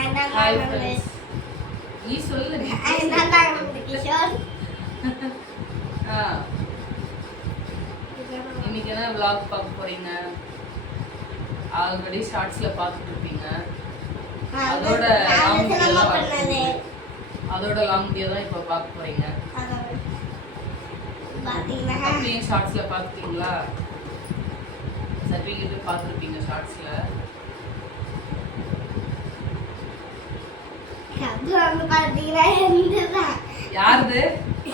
Hi friends. நீ சொல்லு. கிஷோர். இன்னைக்கு என்ன vlog பார்க்க போறீங்க? ஆல்ரெடி ஷார்ட்ஸ்ல பார்த்துட்டு இருப்பீங்க. அதோட லாங் வீடியோ தான் இப்போ பார்க்க போறீங்க. அப்படியே ஷார்ட்ஸ்ல பார்த்துட்டீங்களா? சர்டிஃபிகேட் பார்த்துருப்பீங்க ஷார்ட்ஸ்ல. யாருது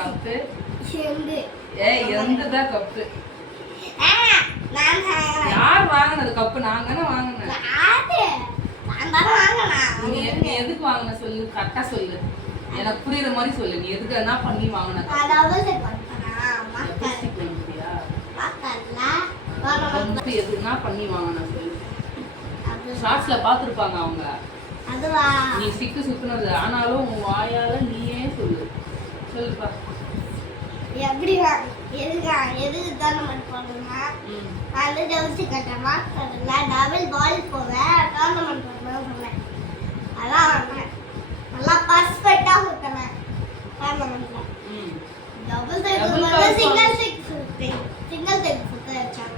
கப்பு? எந்ததா கப்பு? யார் வாங்கினது கப்பு? நான் தானே வாங்கினேன். நீ எதுக்கு வாங்கின சொல்லு, கரெக்டா சொல்லு, எனக்கு புரியுற மாதிரி சொல்லு. நீ எதுக்கு என்ன பண்ணி வாங்கின? எதுனா பண்ணி வாங்கின சொல்லு. ஷார்ட்ஸ்ல பாத்துருப்பாங்க அவங்க. நீ ஸ்டிக்கு சுத்துனது, ஆனாலும் உன் வாயால நீயே சொல்லு. சொல்லுப்பா. எப்படி எதுக்கு டோர்னமெண்ட் போகணும்னா, நான் வந்து டபுள் கட்டமா டபுள் பால் போவேன், டோர்னமெண்ட் போகணும்னு சொன்னேன். அதான் வாங்கினேன். நல்லா பர்ஃபெக்டா சுத்தினேன் டோர்னமெண்ட்ல. டபுள் சிங்கிள் சிக்ஸ் சுத்த வச்சாங்க.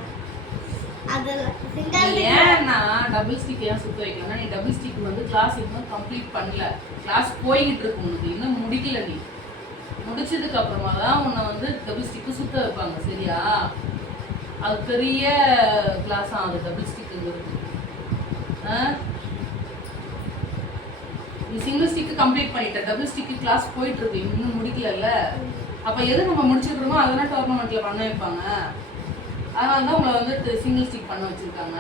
ஏன்னா டபுள் ஸ்டிக் ஏன் சுத்த வைக்கலன்னா, நீ டபுள் ஸ்டிக் வந்து கிளாஸ் இன்னும் கம்ப்ளீட் பண்ணல. கிளாஸ் போய்கிட்டு இருக்கு, உனக்கு இன்னும் முடிக்கல. நீ முடிச்சதுக்கு அப்புறமா தான் உன்னை வந்து டபுள் ஸ்டிக்கு சுத்த வைப்பாங்க, சரியா? அது பெரிய கிளாஸ் அது டபுள் ஸ்டிக்குங்கிறது. நீ சிங்கிள் ஸ்டிக்கு கம்ப்ளீட் பண்ணிட்ட, டபுள் ஸ்டிக்கு கிளாஸ் போயிட்டு இருக்கு, இன்னும் முடிக்கல. அப்ப எது நம்ம முடிச்சிருக்கிறோமோ அதெல்லாம் டோர்னமெண்ட்ல பண்ண வைப்பாங்க. அதனால தான் உங்களை வந்து சிங்கிள் ஸ்டிக் பண்ண வச்சுருக்காங்க,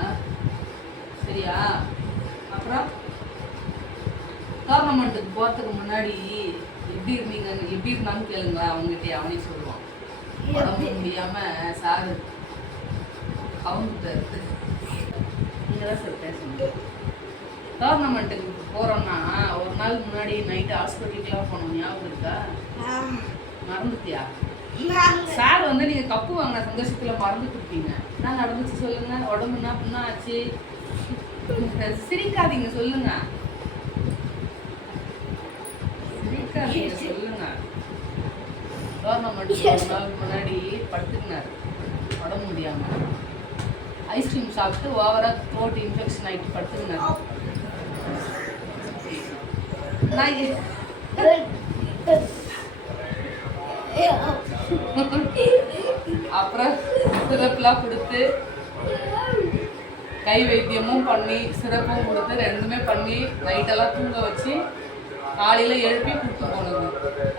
சரியா? அப்புறம் டோர்னமெண்ட்டுக்கு போகிறதுக்கு முன்னாடி எப்படி இருந்தீங்க, எப்படி இருந்தாலும் கேளுங்க அவங்ககிட்ட. அவனே சொல்லுவான். உடம்பு முடியாமல் சார் அவங்ககிட்ட இருக்கு. நீங்கள் தான் சார் பேசணும். டோர்னமெண்ட்டுக்கு போகிறோன்னா ஒரு நாள் முன்னாடி நைட்டு ஹாஸ்பிட்டலுக்குலாம் போனோம், ஞாபகம் இருக்கா? மறந்துட்டியா? சார் வந்து நீங்க கப்பு வாங்கின சந்தோஷத்துல மறந்து கொடுப்பீங்க. என்ன நடந்துச்சு சொல்லுங்க? உடம்புனா அப்படின்னா ஆச்சு. சிரிக்காதீங்க, சொல்லுங்க. சிரிக்காதீங்க, சொல்லுங்க. டோர்னமெண்ட் ஒரு நாள் முன்னாடி படுத்துக்கினார் உடம்பு முடியாம. ஐஸ்கிரீம் சாப்பிட்டு ஓவரா த்ரோட் இன்ஃபெக்ஷன் ஆகிட்டு படுத்துக்கினார். அப்புறம் சிரப்லாம் கொடுத்து, கை வைத்தியமும் பண்ணி, சிரப்பும் கொடுத்து, ரெண்டுமே பண்ணி நைட்டெல்லாம் தூங்க வச்சு காலையில் எழுப்பி கூப்பிட்டு போனது.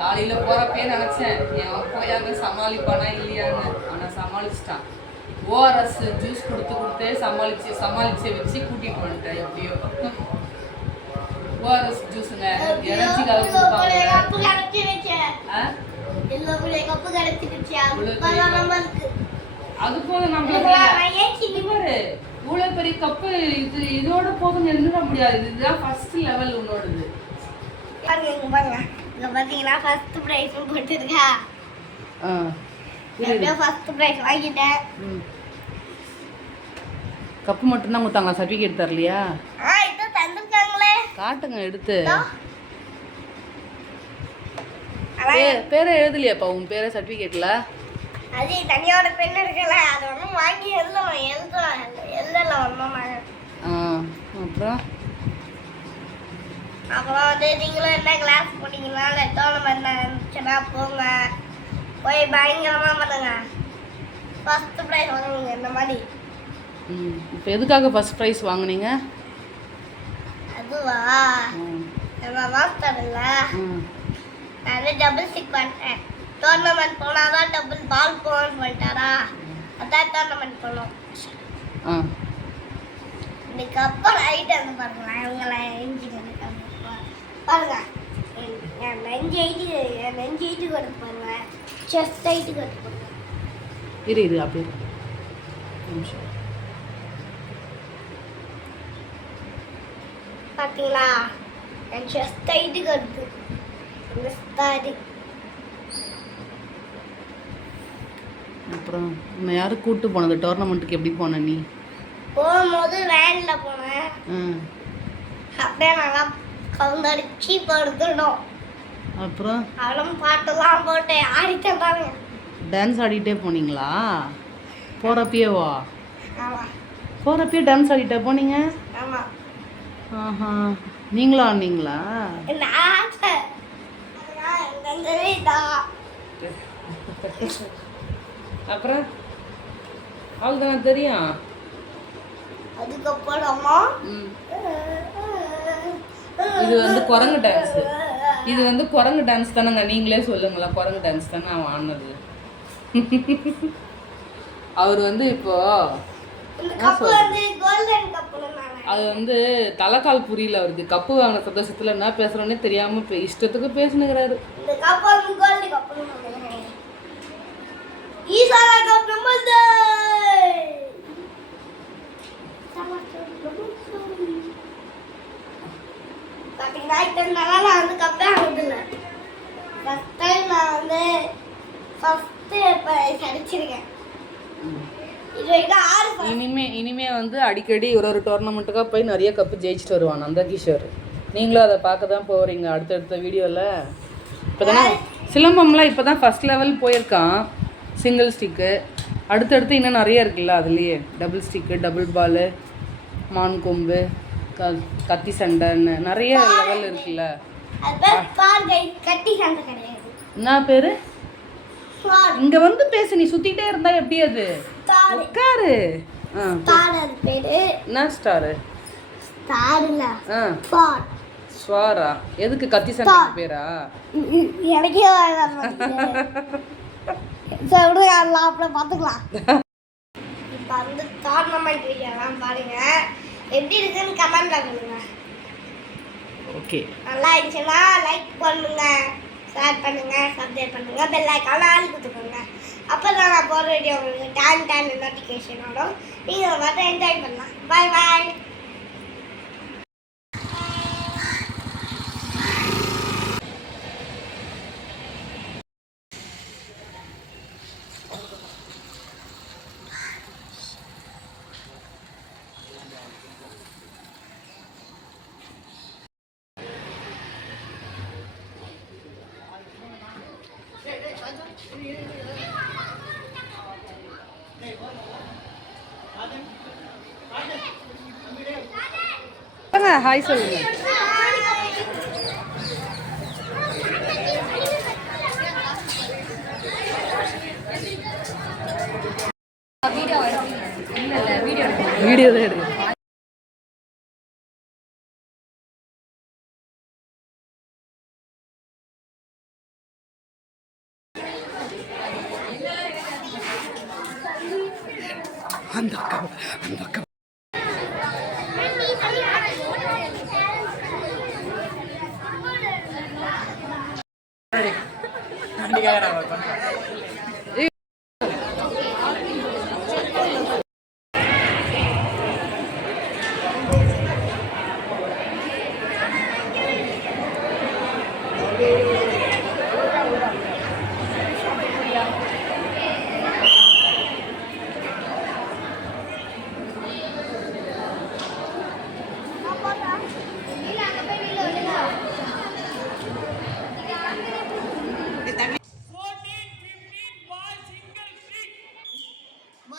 காலையில் போகிறப்பே நினச்சேன் என் போயாங்க சமாளிப்பானா இல்லையான்னு. ஆனால் சமாளிச்சிட்டான். ஓஆர்எஸ் ஜூஸ் கொடுத்து சமாளிச்சு வச்சு கூட்டிகிட்டு வந்துட்டேன். எப்படியோ ஓஆர்எஸ் ஜூஸுங்க எனர்ஜி கலந்து கொடுப்பாங்க. அது போதும் நம்மளுக்கு. இவ்வளவு பெரிய கப்பு இது, இதோட போதும் எழுந்துட முடியாது. இதுதான் ஃபர்ஸ்ட் லெவல் உன்னோடது. பாத்தீங்கன்னா ஃபர்ஸ்ட் பிரைஸ் போட்டுருக்கா. ஃபர்ஸ்ட் பிரைஸ் வாங்கிட்டேன். கப்பு மட்டும் தான் கொடுத்தாங்க, சர்டிஃபிகேட் தரலையா? இது தந்துருக்காங்களே, காட்டுங்க எடுத்து. பேரை எழுதலையாப்பா உன் பேரை சர்டிஃபிகேட்ல? அது தனியோட பெண் இருக்குல்ல, அது வந்து வாங்கி எழுதல ஒன்றும். அப்புறம் வந்து நீங்களும் என்ன கிளாஸ் போனீங்கன்னா டோர்னமெண்ட் இருந்துச்சுன்னா போங்க, போய் பயங்கரமா பண்ணுங்க. ஃபர்ஸ்ட் ப்ரைஸ் வாங்குவீங்க இந்த மாதிரி. இப்போ எதுக்காக ஃபர்ஸ்ட் ப்ரைஸ் வாங்குனீங்க? அதுவா, நம்ம மாஸ்டர் இல்ல, நான் டபுள் ஸ்டிக் பண்ணேன். டோர்னமெண்ட் போனாதான் டபுள் பால் போகணும்னு சொல்லிட்டாரா, அதான் டோர்னமெண்ட் போனோம். இன்னைக்கு அப்போ ரைட் வந்து பாருங்களா, இவங்களை எஞ்சிட்டு பாருங்க. என் நெஞ்சு எயிட்டு கொடுத்து பாருங்க, செஸ்ட் ஹைட்டு கொடுத்து பாருங்க. இது அப்படியே நிமிஷம் பார்த்தீங்களா? என் செஸ்ட் ஹைட்டு கொடுத்து அப்புறம் உன்னை யாரு கூட்டு போனது டோர்னமெண்ட்டுக்கு? எப்படி போன நீ? போகும்போது வேன்ல போனேன். அப்படியே நல்லா கவுந்தடிச்சு படுத்துடும். அப்புறம் அவளும் பாட்டெல்லாம் போட்டு ஆடிட்டு இருந்தாங்க. டான்ஸ் ஆடிட்டே போனீங்களா? போகிறப்பயேவா? ஆமா போகிறப்பயே டான்ஸ் ஆடிட்டே போனீங்க? ஆமா. ஆஹா, நீங்களும் ஆடினீங்களா? என்ன ஆசை அதெல்லாம் எங்க வீட்டா. அப்புறம் அவ்வளோதான் தெரியும். அதுக்கப்புறமா இது வந்து குரங்கு டான்ஸு. இது வந்து குரங்கு டான்ஸ் தானேங்க, நீங்களே சொல்லுங்களா? குரங்கு டான்ஸ் தானே அவன் ஆடினது. அவர் வந்து இப்போ இந்த கப்பு வந்து கோல்டன் கப்புன்னு அது வந்து தலைக்கால் புரியல அவருக்கு. கப்பு வாங்கின சந்தோஷத்தில் என்ன பேசுகிறோன்னே தெரியாமல் இப்போ இஷ்டத்துக்கு பேசுனுங்கிறாரு. இந்த கப்பு வந்து கோல்டன் கப்புன்னு ஈசாலா கப் நம்மள்தே. பாத்தீங்கன்னா இத்தனை நாளா நான் வந்து கப்பே ஆனதில்ல. ஃபர்ஸ்ட் டைம் நான் வந்து ஃபர்ஸ்ட் ப்ரைஸ் அடிச்சிருக்கேன். இது வரைக்கும் 6 இனிமே வந்து அடிக்கடி ஒரு டோர்னமெண்ட்டுக்காக போய் நிறைய கப்பு ஜெயிச்சுட்டு வருவான் நந்தகிஷோர். நீங்களும் அதை பார்க்க தான் போகிறீங்க அடுத்தடுத்த வீடியோவில். இப்போ தானே சிலம்பம்லாம் இப்போ தான் ஃபஸ்ட் லெவல் போயிருக்கான். சிங்கிள் ஸ்டிக்கு அடுத்தடுத்து இன்னும் நிறைய இருக்குல்ல. அதுலேயே டபுள் ஸ்டிக்கு, டபுள் பாலு, மான் கொம்பு, கத்தி சண்டைன்னு நிறைய லெவல் இருக்குல்ல. கட்டி சண்டை கிடையாது. என்ன பேர்? இங்க வந்து பேசு. நீ சுத்திட்டே இருந்தா எப்படி? அது உட்காரு. ஸ்டார் பேரு என்ன ஸ்டாரு? ஸ்டார்ல ஸ்டார் ஸ்வாரா? எதுக்கு கத்தி சண்டைக்கு பேரா? எனக்கே சரி அப்புறம் பார்த்துக்கலாம். இப்போ வந்து டோர்னமெண்ட் வீடியோலாம் பாருங்க. எப்படி இருக்குன்னு கமெண்ட்ல சொல்லுங்க. ஓகே, நல்லா இருந்துச்சுன்னா லைக் பண்ணுங்க, ஷேர் பண்ணுங்க, சப்ஸ்கிரைப் பண்ணுங்க, பெல் ஐக்கான் ஆல் கொடுத்துக்கோங்க. அப்போ தான் நான் போகிற வீடியோ உங்களுக்கு டைம் நோட்டிஃபிகேஷன் வரும். நீங்கள் மட்டும் என்ஜாய் பண்ணலாம். பாய் பாய். ஹாய் சொல்லுங்க. வீடியோ தான் எடுங்க. அந்த அக்கா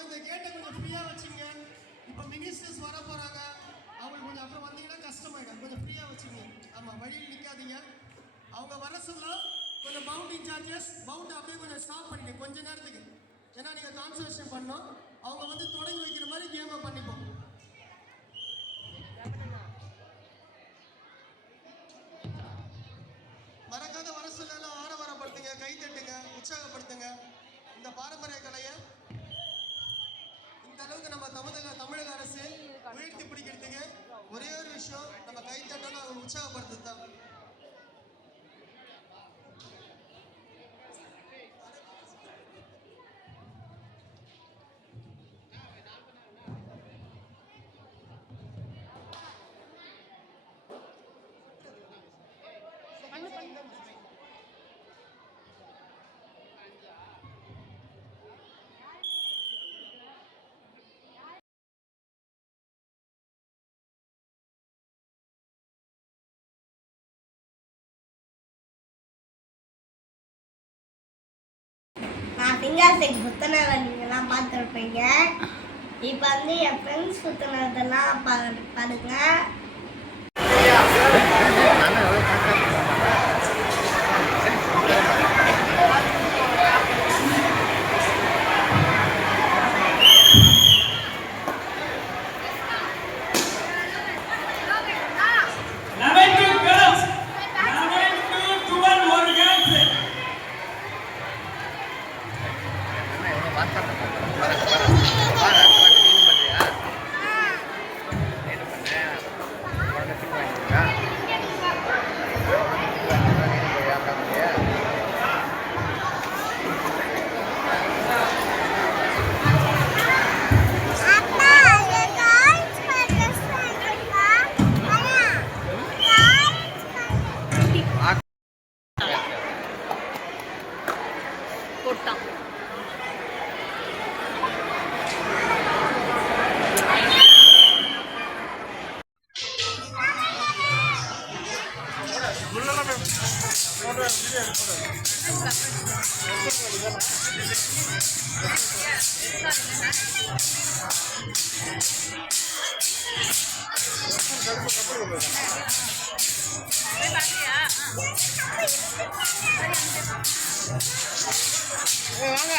இந்த கேட்டை கொஞ்சம் ஃப்ரீயாக வச்சுங்க. இப்போ மினிஸ்டர்ஸ் வர போகிறாங்க, அவங்களுக்கு கொஞ்சம் அப்புறம் வந்தீங்கன்னா கஷ்டமாயிடும். கொஞ்சம் ஃப்ரீயாக வச்சுங்க. ஆமாம், வழியில் நிற்காதீங்க. அவங்க வர சொல்ல கொஞ்சம் பவுண்ட் இன்சார்ஜஸ் பவுண்ட் அப்படியே கொஞ்சம் ஸ்டாப் பண்ணிட்டு கொஞ்ச நேரத்துக்கு. ஏன்னா நீங்கள் கான்சன்ட்ரேஷன் பண்ணோம். அவங்க வந்து தொடங்கி வைக்கிற மாதிரி கேமை பண்ணிப்போம். மறக்காத வர சொல்ல ஆரவாரப்படுத்துங்க, கை தட்டுங்க, உற்சாகப்படுத்துங்க. இந்த பாரம்பரிய கலையை இந்த அளவுக்கு நம்ம தமிழக அரசு உயர்த்தி பிடிக்கிறதுக்கு ஒரே ஒரு விஷயம், நம்ம கை தட்டணும், அவங்க உற்சாகப்படுத்துறது தான். நான் ஃபிங்கர் ஸ்டிக் சுத்தினதை நீங்கள்லாம் பார்த்துருப்பீங்க. இப்போ வந்து என் ஃப்ரெண்ட்ஸ் சுத்தினதெல்லாம் பாருங்க. வாங்க